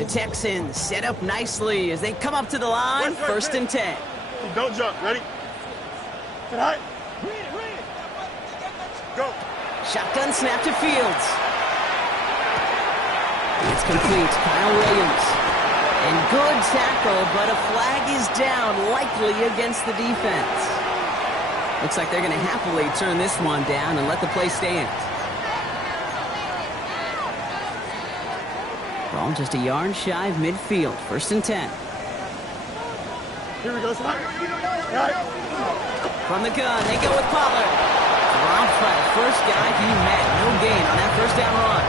The Texans set up nicely as they come up to the line, first and 10. Don't jump. Ready? Tonight. Go. Shotgun snap to Fields. It's complete. Kyle Williams. And good tackle, but a flag is down, likely against the defense. Looks like they're going to happily turn this one down and let the play stand. Ball just a yard shy of midfield. First and 10. Here we go, son. From the gun, they go with Pollard. Robbed by the first guy he met. No gain on that first down run.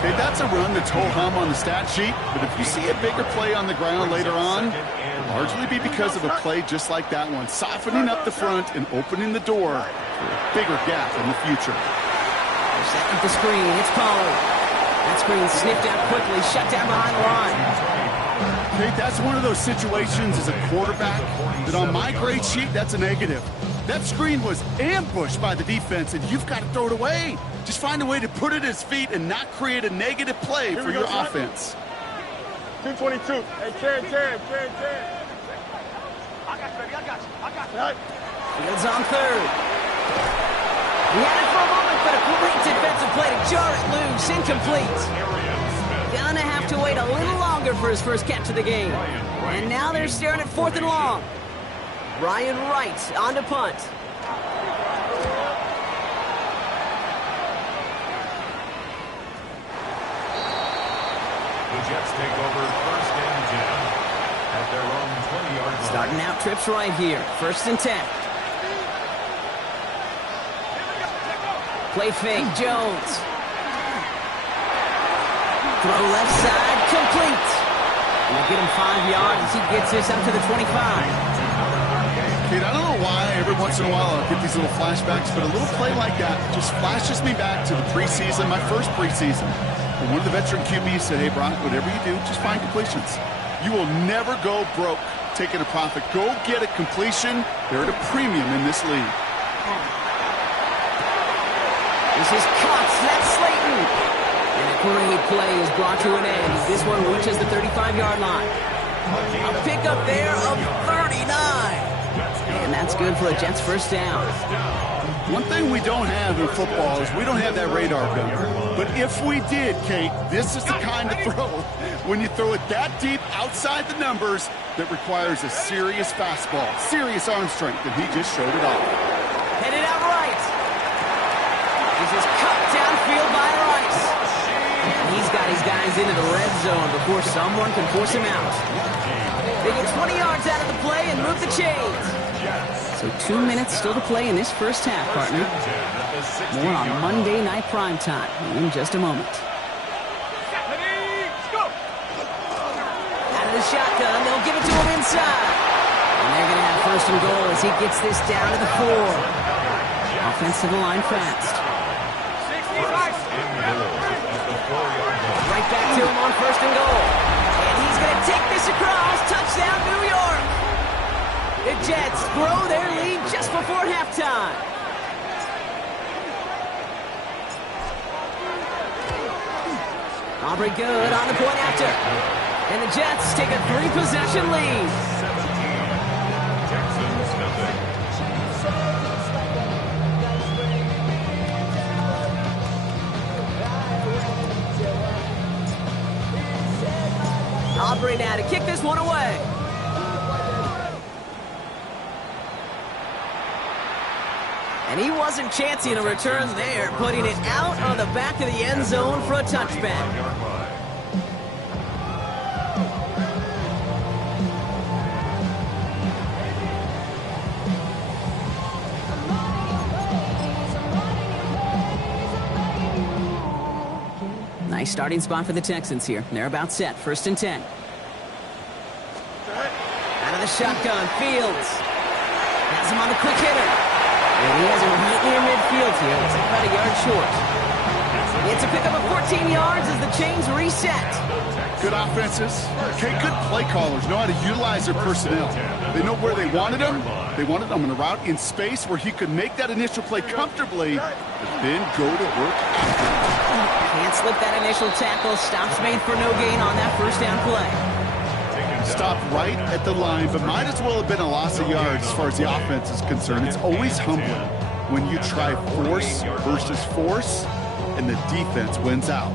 Okay, that's a run that's ho-hum on the stat sheet, but if you see a bigger play on the ground later on, it'll largely be because of a play just like that one, softening up the front and opening the door for a bigger gap in the future. They're set with the screen. It's Pollard. That screen sniffed out quickly, shut down behind the line. Okay, that's one of those situations as a quarterback that on my grade sheet, that's a negative. That screen was ambushed by the defense, and you've got to throw it away. Just find a way to put it at his feet and not create a negative play for your offense. 222. Hey, Karen. I got you. Fields on third. He had it for a moment, but a great defensive play to jar it loose. Incomplete. Gonna have to wait a little longer for his first catch of the game. And now they're staring at fourth and long. Ryan Wright on to punt. The Jets take over first and 10 at their own 20-yard line. Starting out trips right here. First and 10. Play fake, Jones. Throw left side, complete. We'll get him 5 yards as he gets this up to the 25. Kate, I don't know why every once in a while I'll get these little flashbacks, but a little play like that just flashes me back to the preseason, my first preseason. And one of the veteran QBs said, hey, Brock, whatever you do, just find completions. You will never go broke taking a profit. Go get a completion. They're at a premium in this league. This is Cox. That's Slayton. And a great play is brought to an end as this one reaches the 35-yard line. A pickup there of 39. And that's good for a Jets first down. One thing we don't have in football is we don't have that radar gun. But if we did, Kate, this is the kind of throw when you throw it that deep outside the numbers that requires a serious fastball, serious arm strength, and he just showed it off. Headed out right. This is cut downfield by Rice. And he's got his guys into the red zone before someone can force him out. They get 20 yards out of the play and move the chains. So 2 minutes still to play in this first half, partner. More on Monday Night Primetime in just a moment. Out of the shotgun, they'll give it to him inside. And they're going to have first and goal as he gets this down to the 4. Offense to the line fast. Right back to him on first and goal. And he's going to take this across. Touchdown, New York. The Jets grow their lead just before halftime. Aubrey good on the point after. And the Jets take a 3-possession lead. Texans nothing. Aubrey now to kick this one away. And he wasn't chancing a return there, putting it out on the back of the end zone for a touchback. Nice starting spot for the Texans here. They're about set. First and 10. Out of the shotgun, Fields. Has him on the quick hitter. And he has him right near midfield here. It's about a yard short. It's a pickup of 14 yards as the chains reset. Good offenses. Okay, good play callers know how to utilize their personnel. They know where they wanted him. They wanted him on a route in space where he could make that initial play comfortably, but then go to work. Can't slip that initial tackle. Stops made for no gain on that first down play. Stopped right at the line, but might as well have been a loss of yards as far as the offense is concerned. It's always humbling when you try force versus force, and the defense wins out.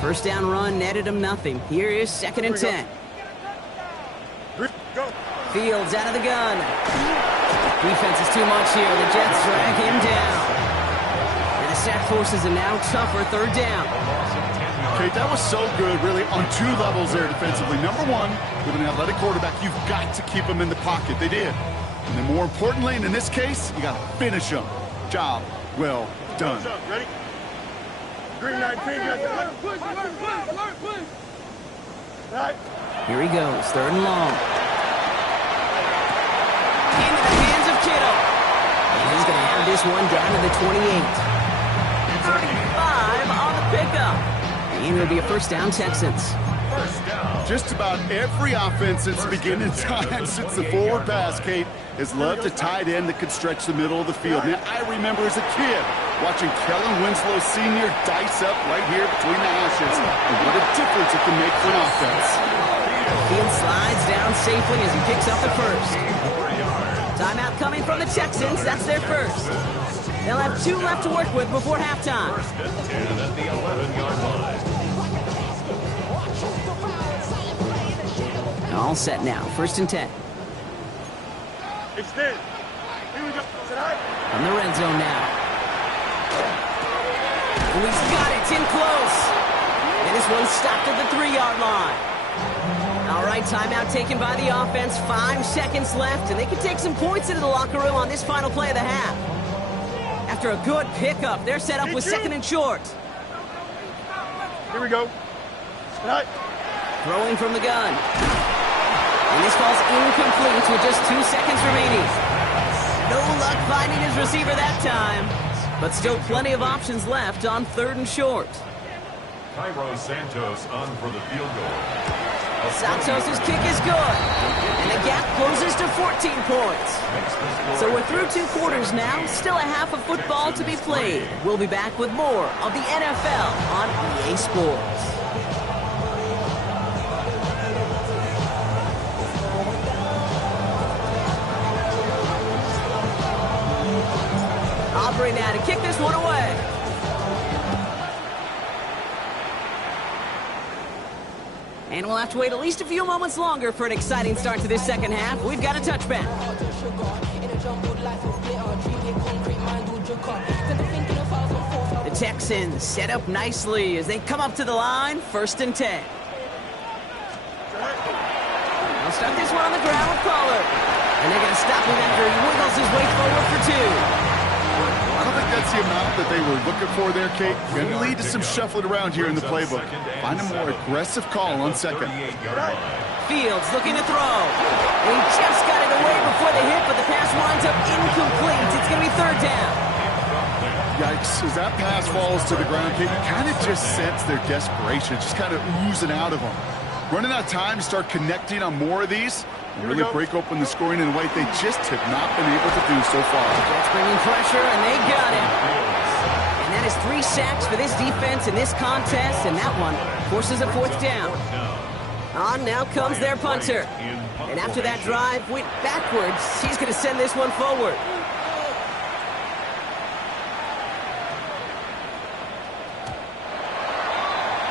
First down run netted him nothing. Here is 2nd and 10. Fields out of the gun. Defense is too much here. The Jets drag him down. And the sack forces a now tougher 3rd down. Okay, that was so good, really, on 2 levels there defensively. Number one, with an athletic quarterback, you've got to keep him in the pocket. They did. And then more importantly, and in this case, you got to finish him. Job well done. Ready? Green 19. Right. Here he goes, 3rd and long. Into the hands of Kittle. And he's going to have this one down to the 28. 35 on the pickup. And it'll be a first down, Texans. Just about every offense since the beginning of time, since the forward pass, Kate, has loved a tight end that could stretch the middle of the field. Now, I remember as a kid watching Kellen Winslow Sr. dice up right here between the hashes. And what a difference it can make for an offense. Field slides down safely as he picks up the first. Timeout coming from the Texans. That's their first. They'll have 2 left to work with before halftime. 1st and 10 at the 11-yard line. All set now. 1st and 10. Extend. Here we go. Tonight. From the red zone now. Oh, he's got it. It's in close. And this one's stopped at the 3-yard line. All right, timeout taken by the offense. 5 seconds left, and they can take some points into the locker room on this final play of the half. After a good pickup, they're set up with 2nd and short. Here we go. Tonight. Throwing from the gun. And this ball's incomplete with just 2 seconds remaining. No luck finding his receiver that time. But still plenty of options left on 3rd and short. Cairo Santos on for the field goal. Santos' kick is good. And the gap closes to 14 points. So we're through 2 quarters now. Still a half of football to be played. We'll be back with more of the NFL on EA Sports. Aubrey now to kick this one away. And we'll have to wait at least a few moments longer for an exciting start to this second half. We've got a touchback. The Texans set up nicely as they come up to the line. 1st and 10. They'll start this one on the ground with Pollard. And they're going to stop him after he wiggles his way forward for 2. I don't think that's the amount that they were looking for there, Kate. Going to lead to some shuffling around here in the playbook. Find a more aggressive call on 2nd. Fields looking to throw. And he just got it away before the hit, but the pass winds up incomplete. It's going to be 3rd down. Yikes. As that pass falls to the ground, Kate, you kind of just sense their desperation. Just kind of oozing out of them. Running out of time to start connecting on more of these. And really break open the scoring in a way they just have not been able to do so far. Jets bringing pressure, and they got him. And that is 3 sacks for this defense in this contest, and that one forces a 4th down. On now comes their punter. And after that drive went backwards, he's going to send this one forward.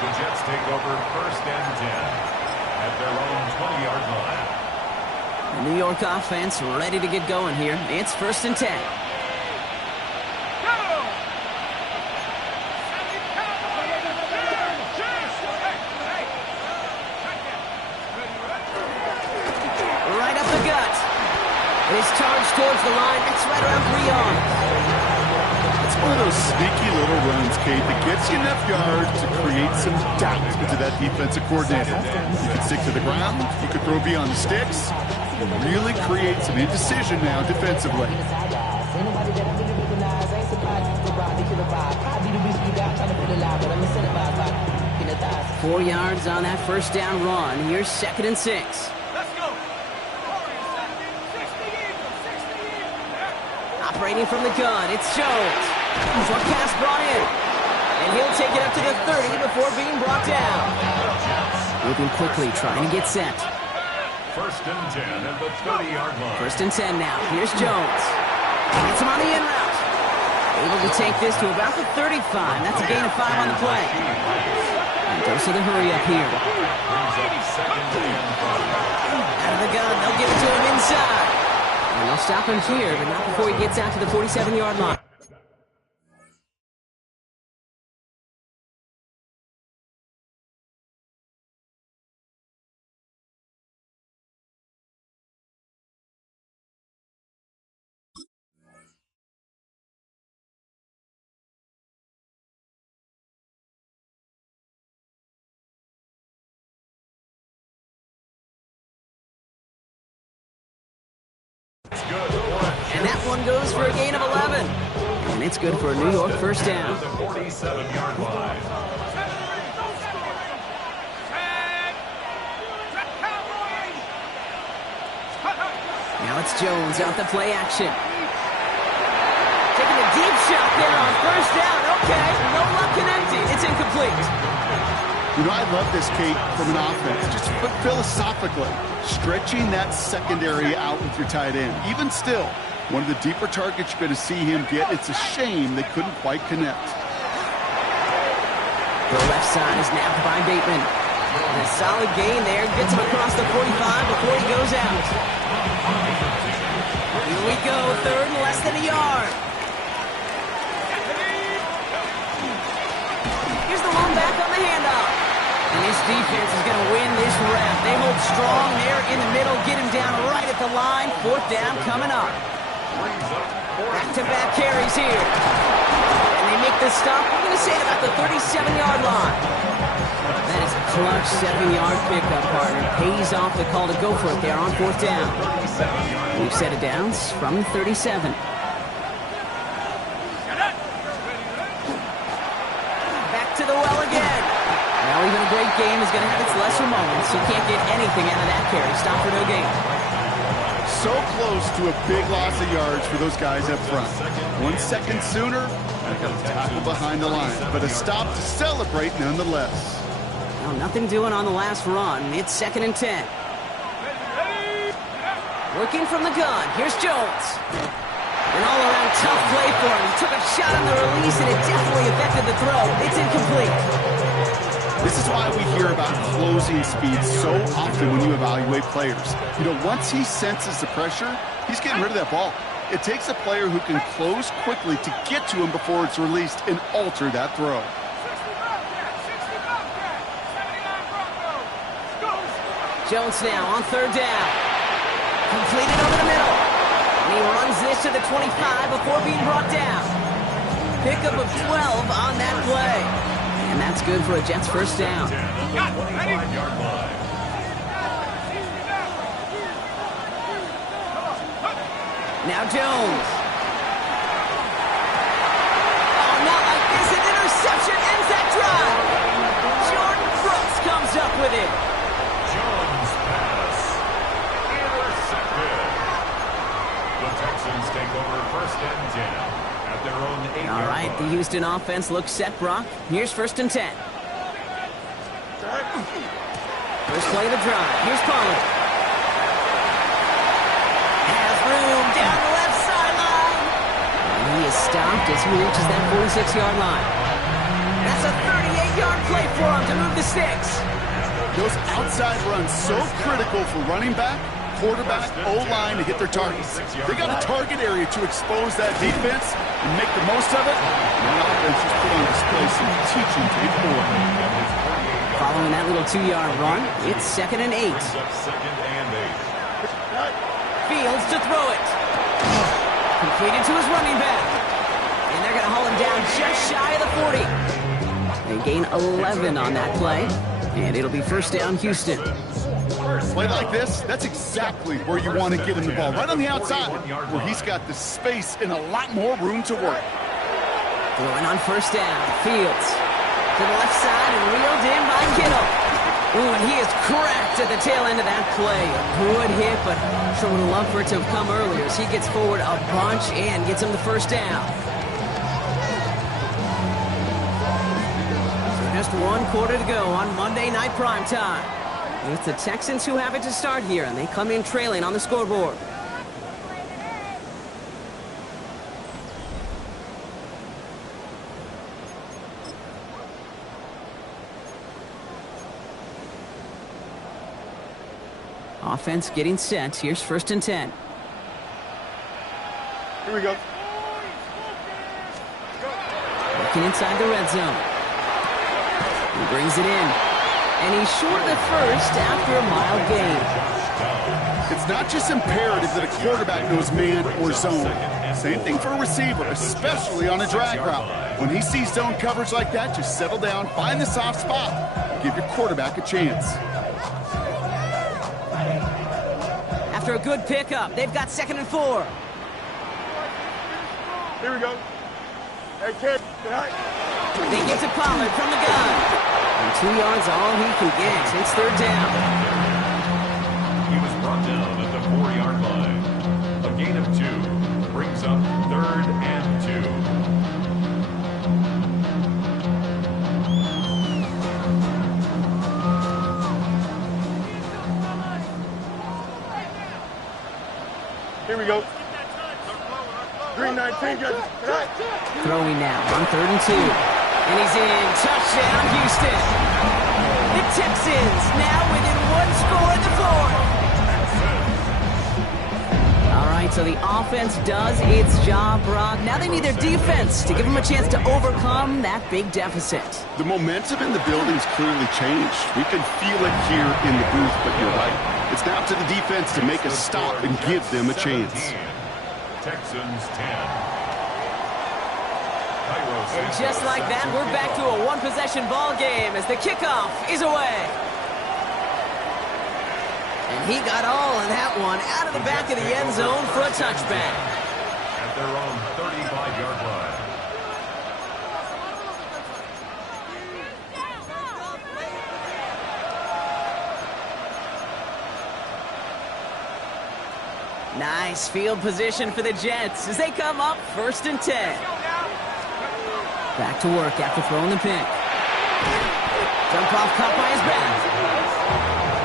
The Jets take over 1st and 10 at their own 20-yard line. The New York offense ready to get going here. It's 1st and 10. Right up the gut. It is charged towards the line. It's right around 3 yards. It's one of those sneaky little runs, Kate, that gets you enough yards to create some doubt into that defensive coordinator. You can stick to the ground. You can throw beyond the sticks. Really create some indecision now defensively. 4 yards on that first down run. Here's 2nd and 6. Let's go. Operating from the gun, it's Jones. Short pass brought in. And he'll take it up to the 30 before being brought down. Moving quickly, trying to get set. First and 10 at the 30-yard line. First and 10 now. Here's Jones. Gets him on the in route. Able to take this to about the 35. That's a gain of 5 on the play. And goes to the hurry up here. Out of the gun. They'll give it to him inside. And they'll stop him here, but not before he gets out to the 47-yard line. And that one goes for a gain of 11. And it's good for a New York first down. The 47-yard line. Now it's Jones out the play action. Taking a deep shot there on first down. Okay, no luck connecting. It's incomplete. You know, I love this, Kate, from an offense. Just philosophically, stretching that secondary out with your tight end. Even still, one of the deeper targets you're going to see him get. It's a shame they couldn't quite connect. The left side is napped by Bateman. And a solid gain there. Gets him across the 45 before he goes out. Here we go. Third and less than a yard. Here's the lone back on the handoff. And this defense is going to win this rep. They hold strong there in the middle. Get him down right at the line. Fourth down coming up. Back-to-back carries here. And they make the stop, I'm going to say, about the 37-yard line. That is a clutch 7-yard pickup, partner. Pays off the call to go for it there on fourth down. We've set it down from the 37. Back to the well again. Well, even a great game is going to have its lesser moments. You can't get anything out of that carry. Stop for no gain. So close to a big loss of yards for those guys up front. 1 second sooner, I got a tackle behind the line, but a stop to celebrate nonetheless. Well, nothing doing on the last run. It's 2nd and 10. Working from the gun. Here's Jones. An all-around tough play for him. He took a shot on the release, and it definitely affected the throw. It's incomplete. This is why we hear about closing speed so often when you evaluate players. You know, once he senses the pressure, he's getting rid of that ball. It takes a player who can close quickly to get to him before it's released and alter that throw. Jones now on third down. Completed over the middle. And he runs this to the 25 before being brought down. Pickup of 12 on that play. And that's good for a Jets first down. Now Jones. Oh, not like this. An interception ends that drive. Jordan Brooks comes up with it. Jones pass. Intercepted. The Texans take over first and 10. At their own 8-yard All right, the Houston offense looks set, Brock. Here's 1st and 10. First play of the drive. Here's Pollard. Has room down the left sideline. And he is stopped as he reaches that 46-yard line. That's a 38-yard play for him to move the sticks. Those outside runs so critical for running back, quarterback, O-line to hit their targets. They got a target area to expose that defense and make the most of it. And that offense just put on display some teaching tape for them. Following that little 2-yard run, it's 2nd and 8. Second and 8. Fields to throw it. Completed to his running back. And they're going to haul him down just shy of the 40. They gain 11 on that play. And it'll be first down, Houston. Play like this, that's exactly where you want to get him the ball. Right on the outside, where he's got the space and a lot more room to work. Throwing on first down. Fields to the left side and reeled in by Kittle. Ooh, and he is cracked at the tail end of that play. A good hit, but sure would have loved for it to have come earlier as he gets forward a bunch and gets him the first down. Just one quarter to go on Monday Night Primetime. It's the Texans who have it to start here, and they come in trailing on the scoreboard. Offense getting set. Here's 1st and 10. Here we go. Looking inside the red zone. He brings it in. And he's short of the first after a mild gain. It's not just imperative that a quarterback knows man or zone. Same thing for a receiver, especially on a drag route. When he sees zone coverage like that, just settle down, find the soft spot, give your quarterback a chance. After a good pickup, they've got 2nd and 4. Here we go. Hey, kid. Tonight. They get to Pollard from the gun. And 2 yards all he can get. It's 3rd down. He was brought down at the 4-yard line. A gain of 2 brings up 3rd and 2. Here we go. Green 19, good. Tonight. Throwing now on 3rd and 2. And he's in. Touchdown, Houston. The Texans now within 1 score in the 4th. All right, so the offense does its job, Brock. Now they need their defense to give them a chance to overcome that big deficit. The momentum in the building's clearly changed. We can feel it here in the booth, but you're right. It's now to the defense to make a stop and give them a chance. Texans 10. And just like that, we're back to a one-possession ball game as the kickoff is away. And he got all of that one out of the back of the end zone for a touchback. At their own 35-yard line. Nice field position for the Jets as they come up 1st and 10. Back to work after throwing the pick. Jump off caught by his back.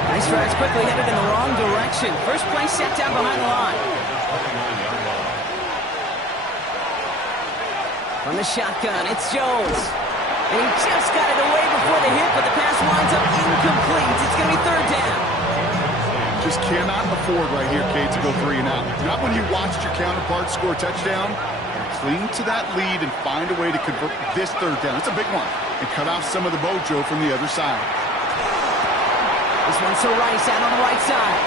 Nice strides quickly headed in the wrong direction. First play set down behind the line. From the shotgun, it's Jones. And he just got it away before the hit, but the pass winds up incomplete. It's going to be 3rd down. Just cannot afford right here, Kate, to go 3 and out. Not when you watched your counterpart score a touchdown. Cling to that lead and find a way to convert this 3rd down. It's a big one. And cut off some of the mojo from the other side. This one's to Rice out on the right side.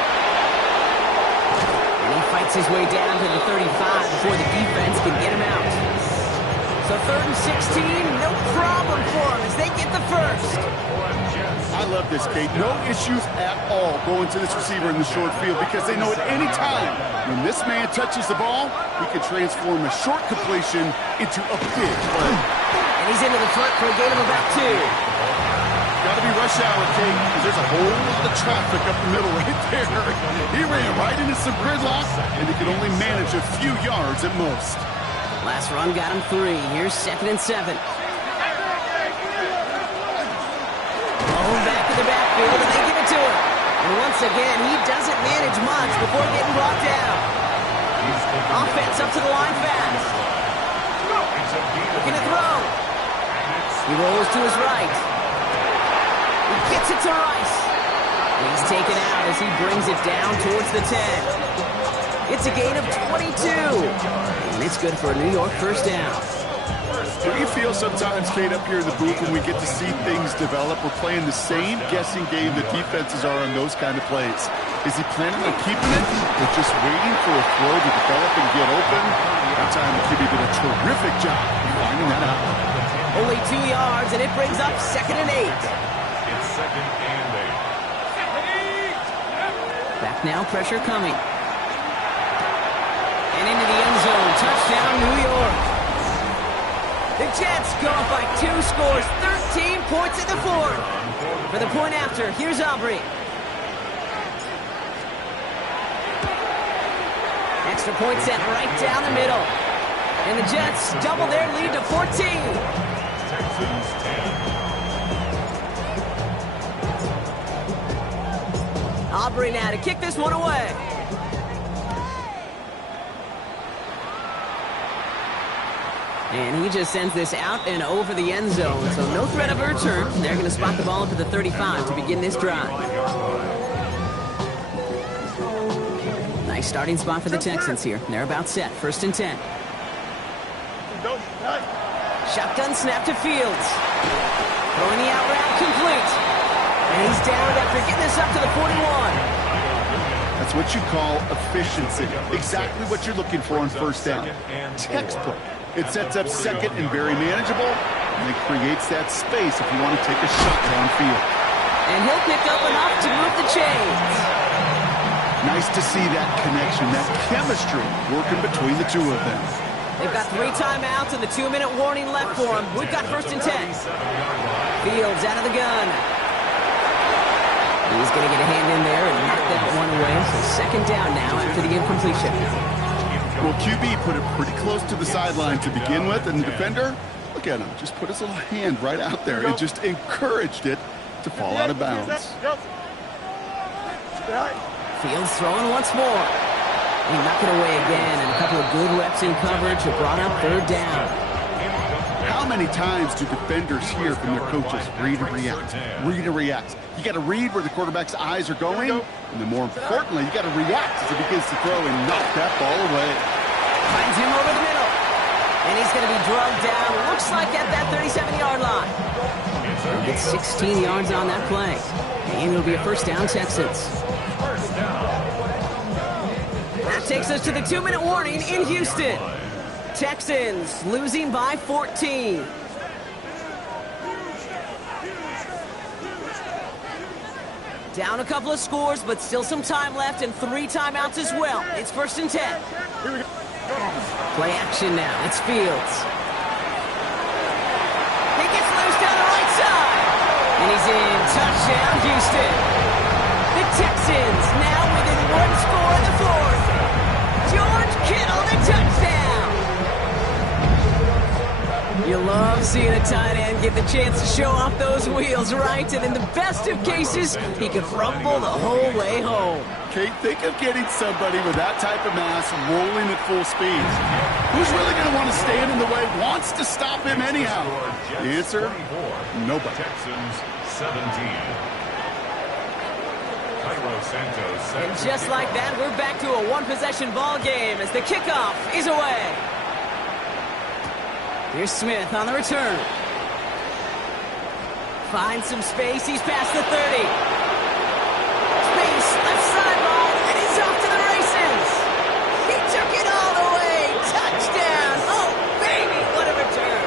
And he fights his way down to the 35 before the defense can get him out. So 3rd and 16, no problem for him as they get the first. I love this, Kate. No issues at all going to this receiver in the short field because they know at any time when this man touches the ball, he can transform a short completion into a big play. And he's into the front for a gain of about 2. Got to be rush hour, Kate, because there's a whole lot of traffic up the middle right there. He ran right into some gridlock, and he could only manage a few yards at most. Last run got him 3. Here's 2nd and 7. Back to the backfield, and they give it to him. And once again, he doesn't manage much before getting brought down. Offense up to the line fast. Looking to throw. He rolls to his right. He gets it to Rice. He's taken out as he brings it down towards the 10. It's a gain of 22. And it's good for a New York 1st down. What do you feel sometimes, Kate, up here in the booth when we get to see things develop? We're playing the same guessing game the defenses are on those kind of plays. Is he planning on keeping it or just waiting for a throw to develop and get open? That time the QB did a terrific job finding that out. Only 2 yards, and it brings up 2nd and 8. It's 2nd and 8. Back now, pressure coming. And into the end zone. Touchdown, New York. The Jets go up by 2 scores, 13 points in the 4th. For the point after, here's Aubrey. Extra point set right down the middle. And the Jets double their lead to 14. Texans 10. recovery now to kick this one away. And he just sends this out and over the end zone, so no threat of a return. They're going to spot the ball into the 35 to begin this drive. Nice starting spot for the Texans here. They're about set. 1st and 10. Shotgun snap to Fields. Throwing the out route complete. And he's down after getting this up to the 41. That's what you call efficiency. Exactly what you're looking for on 1st down. Textbook. It sets up 2nd and very manageable, and it creates that space if you want to take a shot downfield. And he'll pick up enough to move the chains. Nice to see that connection, that chemistry working between the two of them. They've got 3 timeouts and the 2-minute warning left for them. We've got 1st and 10. Fields out of the gun. He's going to get a hand in there and knock that one away. So 2nd down now after the incompletion. Well, QB put it pretty close to the sideline to begin with, and the defender, look at him, just put his little hand right out there and just encouraged it to fall out of bounds. Fields throwing once more. He knocked it away again, and a couple of good reps in coverage have brought up 3rd down. How many times do defenders hear from their coaches, read and react, read and react? You got to read where the quarterback's eyes are going, and then more importantly, you got to react as he begins to throw and knock that ball away. Finds him over the middle, and he's going to be drugged down, looks like at that 37-yard line. He'll get 16 yards on that play, and it'll be a 1st down Texans. That takes us to the 2-minute warning in Houston. Texans losing by 14. Down a couple of scores, but still some time left and 3 timeouts as well. It's 1st and 10. Play action now. It's Fields. He gets loose down the right side. And he's in. Touchdown, Houston. The Texans now within 1 score in the 4th. George Kittle, the touchdown. You love seeing a tight end get the chance to show off those wheels, right? And in the best of cases, he could rumble the whole way home. Kate, think of getting somebody with that type of mass rolling at full speed. Who's really going to want to stand in the way, wants to stop him anyhow? The answer, nobody. Texans 17. And just like that, we're back to a 1-possession ball game as the kickoff is away. Here's Smith on the return. Finds some space. He's past the 30. Space, left sideline, and he's off to the races. He took it all the way. Touchdown. Oh, baby, what a return.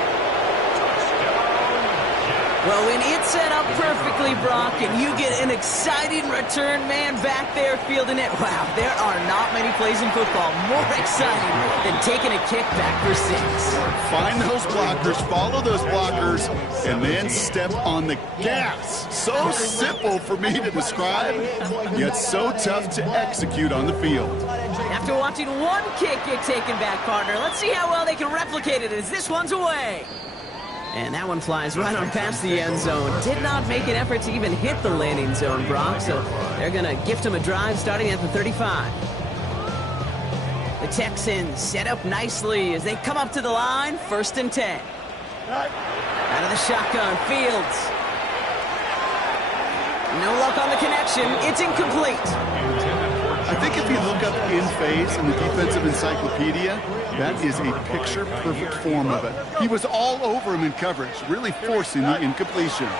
Well, when it's set up perfectly, Brock, and you get an exciting return man back there fielding it, wow, there are not many plays in football more exciting than taking a kick back for 6. Find those blockers, follow those blockers, and then step on the gas. So simple for me to describe, yet so tough to execute on the field. After watching one kick get taken back, partner, let's see how well they can replicate it as this one's away. And that one flies right on past the end zone. Did not make an effort to even hit the landing zone, Brock, so they're going to gift him a drive starting at the 35. The Texans set up nicely as they come up to the line, 1st and 10. Out of the shotgun, Fields. No luck on the connection. It's incomplete. I think if you look up in phase in the defensive encyclopedia, that is a picture-perfect form of it. He was all over him in coverage, really forcing the incompletion.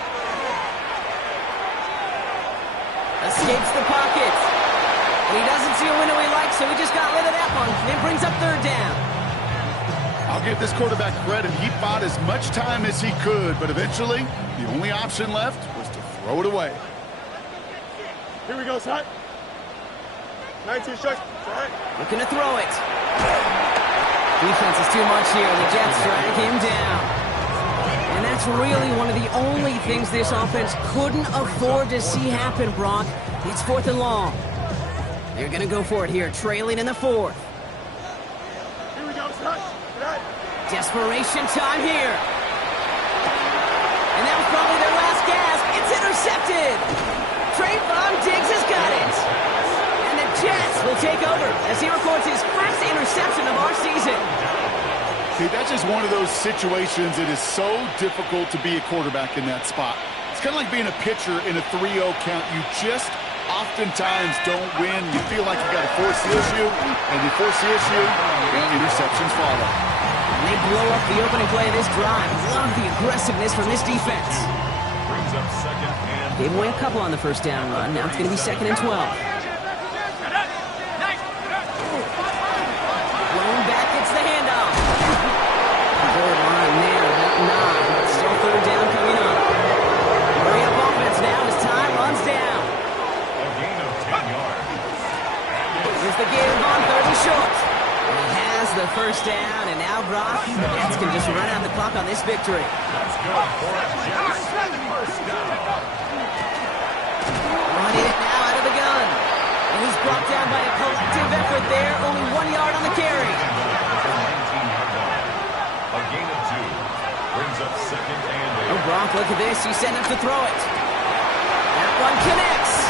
Escapes the pocket. He doesn't see a window he likes, so he just got rid of that one. It brings up 3rd down. I'll give this quarterback credit. He bought as much time as he could, but eventually, the only option left was to throw it away. Here we go, son. 19 shots. Looking to throw it. Defense is too much here. The Jets drag him down. And that's really one of the only things this offense couldn't afford to see happen, Brock. It's 4th and long. They're going to go for it here, trailing in the 4th. Here we go, son. Desperation time here. And that was probably their last gasp. It's intercepted. Trayvon Diggs has got it. Jets will take over as he records his first interception of our season. See, that's just one of those situations that is so difficult to be a quarterback in that spot. It's kind of like being a pitcher in a 3-0 count. You just oftentimes don't win. You feel like you got to force the issue, and you force the issue, and interceptions follow. And they blow up the opening play of this drive. Love the aggressiveness from this defense. Brings up second and Gave away a couple on the first down run. Now it's going to be 2nd and 12. Blown back, gets the handoff. Third line there, about 9. Still 3rd down coming up. Hurry up offense now as time runs down. a gain of 10 yards. Here's the give on 3rd and short. And he has the first down, and now Brock, the Jets can just run out the clock on this victory. That's good for a Jets first down. Running it now out of the gun. And he's brought down by a collective effort there. Only 1 yard on the carry. A gain of 2 brings up second and 8. Oh, Brock, look at this. He's setting up to throw it. That one connects.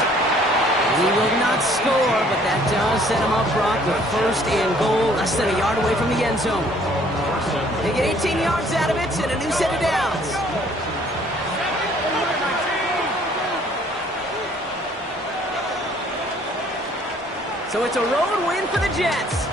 He will not score, but that does set him up, Brock, with 1st and goal, less than a yard away from the end zone. They get 18 yards out of it and a new set of downs. So it's a road win for the Jets.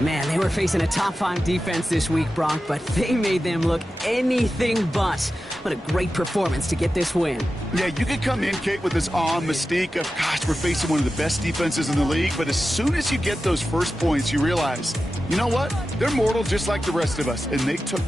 Man, they were facing a top 5 defense this week, Brock, but they made them look anything but. What a great performance to get this win. Yeah, you could come in, Kate, with this awe and mystique of, gosh, we're facing one of the best defenses in the league, but as soon as you get those first points, you realize, you know what? They're mortal just like the rest of us, and they took